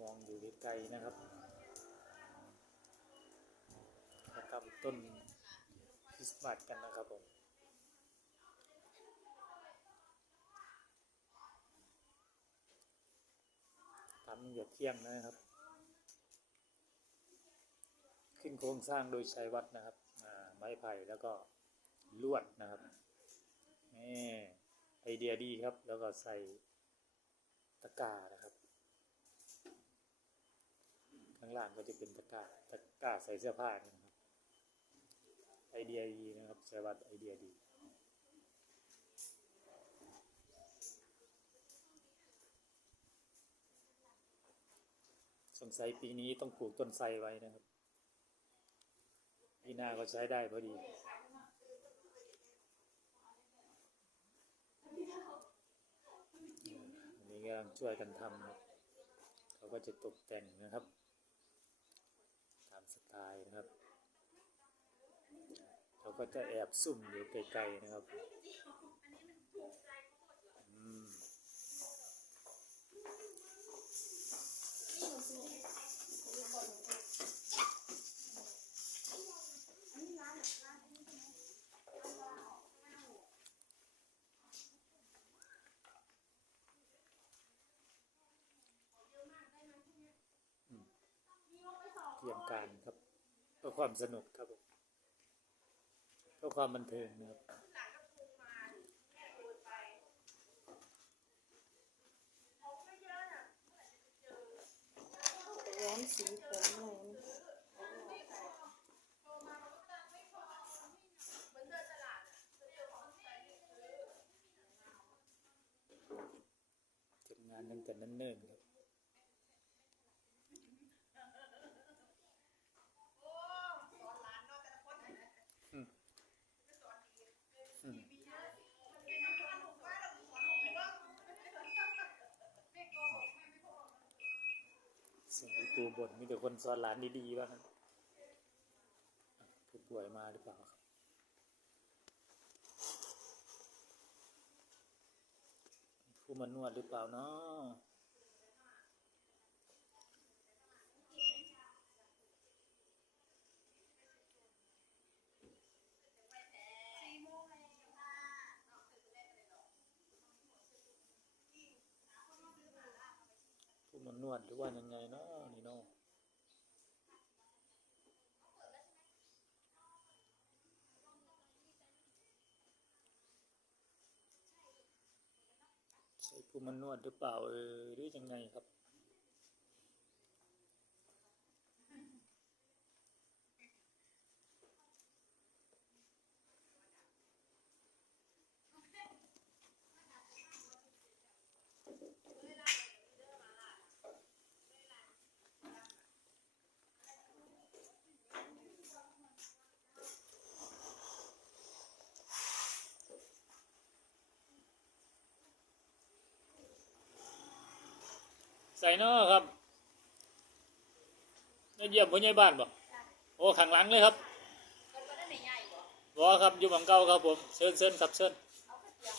มองอยู่ไกลๆนะครับแล้วก็ต้นคริสต์มาสกันนะครับผมทำหยดเที่ยงนะครับ ขึ้นโครงสร้างโดยใช้วัดนะครับไม้ไผ่แล้วก็ลวดนะครับนี่ไอเดียดีครับ แล้วก็ใส่ตะกร้านะครับ ข้างล่างก็จะเป็นตะกร้าตะกร้าใส่เสื้อผ้านะครับ ไอเดียดีนะครับใช้วัดไอเดียดีสงสัยปีนี้ต้องปลูกต้นไทรไว้นะครับปีหน้าก็ใช้ได้พอดีอันนี้กำลังช่วยกันทำครับ เขาก็จะตกแต่งนะครับ สไตล์นะครับ เขาก็จะแอบซุ่มอยู่ไกลๆนะครับอืม การครับเพื่อความสนุกครับผมเพื่อความบันเทิงนะครับย้อมสีผมหน่อยเก็บงานตั้งแต่นั้นเนิ่นครับอืมอืมเสิ่งที่ค รูบ่นมีแต่คนสอนหลานดีๆบ้างผู้ป่วยมาหรือเปล่าครับผู้มานวดหรือเปล่าเนาะ นวดหรือว่ายังไงเนาะนี่เนาะใช่ผู้มานวดหรือเปล่าเออหรือยังไงครับ ใส่เนาะครับเนี่ยเยี่ยมผู้ใหญ่บ้านบ่โอ้ขังหลังเลยครับมันก็ได้ไม่ใหญ่บ่ครับอยู่หมังเก่าครับผมเชิญเชิญครับเชิญเอาก็เตียน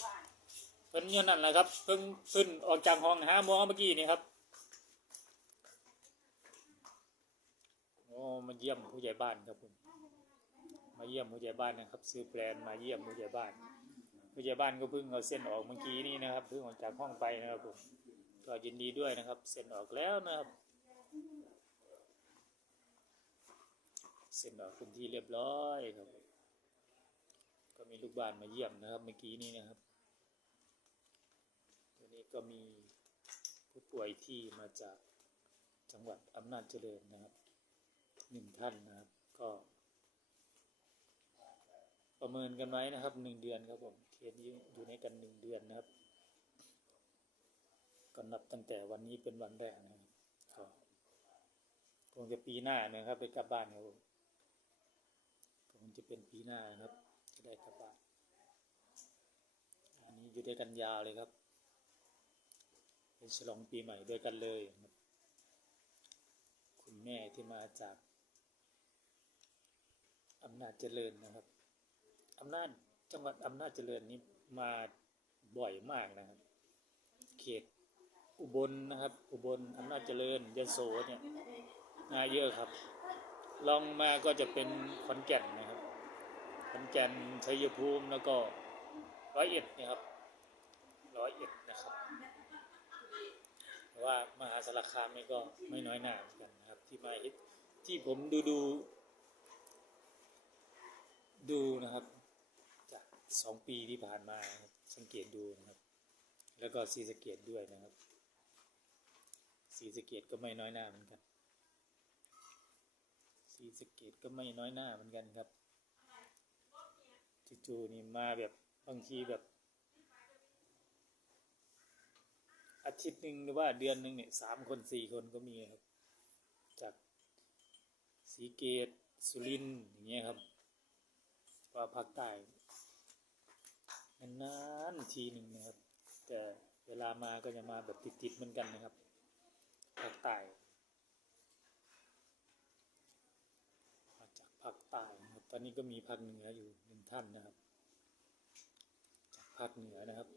เพิ่นอยู่นั่นแหละครับเพิ่งขึ้นออกจากห้องห้าหมอเมื่อกี้นี่ครับโอ้มาเยี่ยมผู้ใหญ่บ้านครับผมมาเยี่ยมผู้ใหญ่บ้านนะครับ ซื้อแปลนมาเยี่ยมผู้ใหญ่บ้านผู้ใหญ่บ้านก็เพิ่งเอาเส้นออกเมื่อกี้นี่นะครับเพิ่งออกจากห้องไปนะครับผม ก็ยินดีด้วยนะครับเส้นออกแล้วนะครับเส้นออกเป็นที่เรียบร้อยครับ ก็มีลูกบ้านมาเยี่ยมนะครับ เมื่อกี้นี้นะครับวันนี้ก็มีผู้ป่วยที่มาจากจังหวัดอำนาจเจริญนะครับหนึ่งท่านนะครับ ก็ ประเมินกันไว้นะครับหนึ่งเดือนครับผมเคสนี้อยู่ในกันหนึ่งเดือนนะครับ ก็นับตั้งแต่วันนี้เป็นวันแรกนะครับคงจะปีหน้านะครับไปกลับบ้านครับคงจะเป็นปีหน้านะครับจะได้กลับบ้านอันนี้อยู่ด้วยกันยาวเลยครับเป็นฉลองปีใหม่ด้วยกันเลยครับคุณแม่ที่มาจากอำนาจเจริญนะครับอำนาจจังหวัดอำนาจเจริญนี้มาบ่อยมากนะครับ เขต อุบลนะครับ อุบลอำนาจเจริญยโสเนี่ยมาเยอะครับลองมาก็จะเป็นขอนแก่นนะครับขอนแก่นชัยภูมิแล้วก็ร้อยเอ็ดนะครับร้อยเอ็ดนะครับว่ามหาสารคามนี่ก็ไม่น้อยหน้าเหมือนกันนะครับ ที่มาที่ผมดูดู ดูนะครับ จากสองปีที่ผ่านมาสังเกตดูนะครับ แล้วก็ซีสะเกตด้วยนะครับ ซีสเกตก็ไม่น้อยหน้าเหมือนกันซีสเกตก็ไม่น้อยหน้าเหมือนกันครับจู่ๆนี่มาแบบบางทีแบบ อาทิตย์หนึ่งหรือว่าเดือนหนึ่งเนี่ยสามคนสี่คนก็มีครับ จากสีเกตสุรินอย่างเงี้ยครับว่าภาคใต้นานๆทีหนึ่งนะครับ แต่เวลามาก็จะมาแบบติดๆเหมือนกันนะครับ ภาคใต้มาจากภาคใต้นะครับ ตอนนี้ก็มีภาคเหนืออยู่หนึ่งท่านนะครับ จากภาคเหนือนะครับ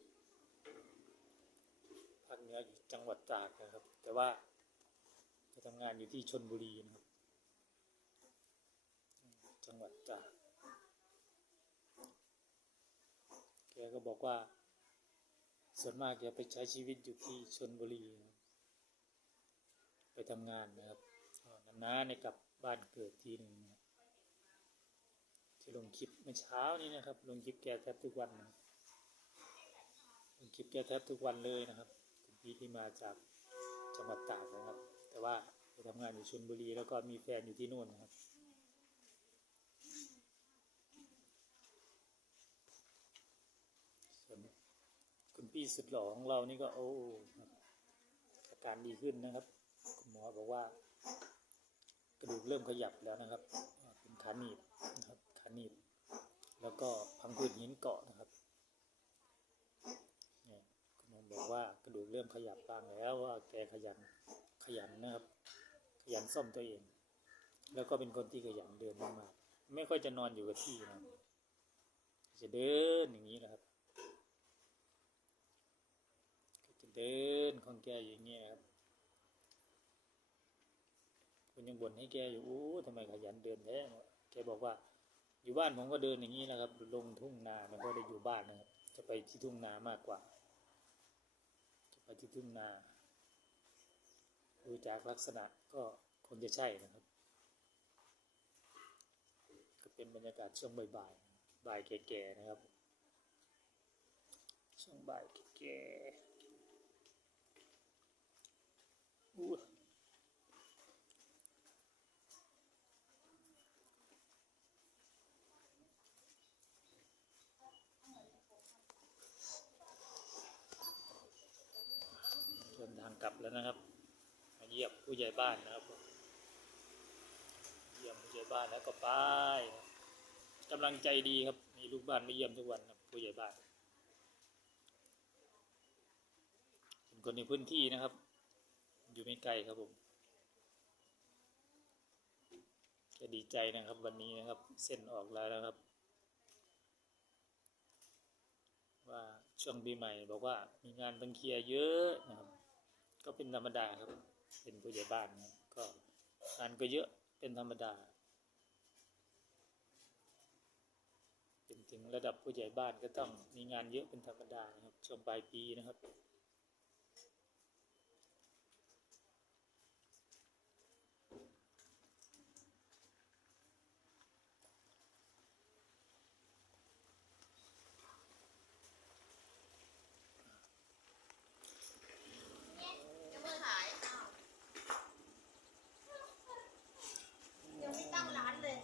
ภาคเหนืออยู่จังหวัดตราดนะครับ แต่ว่าจะทำงานอยู่ที่ชนบุรีนะครับ จังหวัดตราดแกก็บอกว่า ส่วนมากแกไปใช้ชีวิตอยู่ที่ชนบุรีนะ ไปทำงานนะครับนานๆในกลับบ้านเกิดทีหนึ่งนะครับที่ลงคลิปเมื่อเช้านี้นะครับ ลงคลิปแกแทบทุกวันนะลงคลิปแกแทบทุกวันเลยนะครับคุณพี่ที่มาจากจังหวัดตากนะครับ แต่ว่าไปทำงานอยู่ชนบุรีแล้วก็มีแฟนอยู่ที่นู่นนะครับส่วนคุณพี่สุดหล่อของเรานี่ก็โอ้อาการดีขึ้นนะครับ คุณหมอบอกว่า กระดูกเริ่มขยับแล้วนะครับ เป็นขาหนีบนะครับขาหนีบ แล้วก็พังผืดหินเกาะนะครับเนี่ยคุณหมอบอกว่ากระดูกเริ่มขยับบ้างแล้วว่าแกขยันขยันนะครับ ขยันซ่อมตัวเอง แล้วก็เป็นคนที่ขยันเดินมากๆไม่ค่อยจะนอนอยู่กับที่นะจะเดินอย่างนี้นะครับ ก็จะเดินของแกอย่างเงี้ยครับ คุณยังบ่นให้แกอยู่โอ้ทำไมขยันเดินแท้แกบอกว่า อยู่บ้านผมก็เดินอย่างนี้นะครับ ลงทุ่งนามันก็ได้อยู่บ้านนะครับ จะไปที่ทุ่งนามากกว่า จะไปที่ทุ่งนาดูจากลักษณะก็คงจะใช่นะครับ ก็เป็นบรรยากาศช่วงบ่ายๆบ่ายแก่ๆนะครับ ช่วงบ่ายแก่ๆอู้เดินทาง กลับแล้วนะครับ มาเยี่ยมผู้ใหญ่บ้านนะครับเยี่ยมผู้ใหญ่บ้านแล้วก็ไปกำลังใจดีครับ มีลูกบ้านมาเยี่ยมทุกวันครับผู้ใหญ่บ้านเป็นคนในพื้นที่นะครับ อยู่ไม่ไกลครับผมก็ดีใจนะครับวันนี้นะครับ เส้นออกแล้วนะครับ ว่าช่วงปีใหม่บอกว่ามีงานต้งเคียเยอะนะครับ ก็เป็นธรรมดาครับ เป็นผู้ใหญ่บ้านนะก็งานก็เยอะเป็นธรรมดา เป็นถึงระดับผู้ใหญ่บ้านก็ต้องมีงานเยอะเป็นธรรมดานะครับช่วงปลายปีนะครับ ยังไม่ขายอ้าวยังไม่ตั้งร้านเลย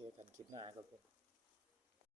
เจอกันคลิปหน้าครับผม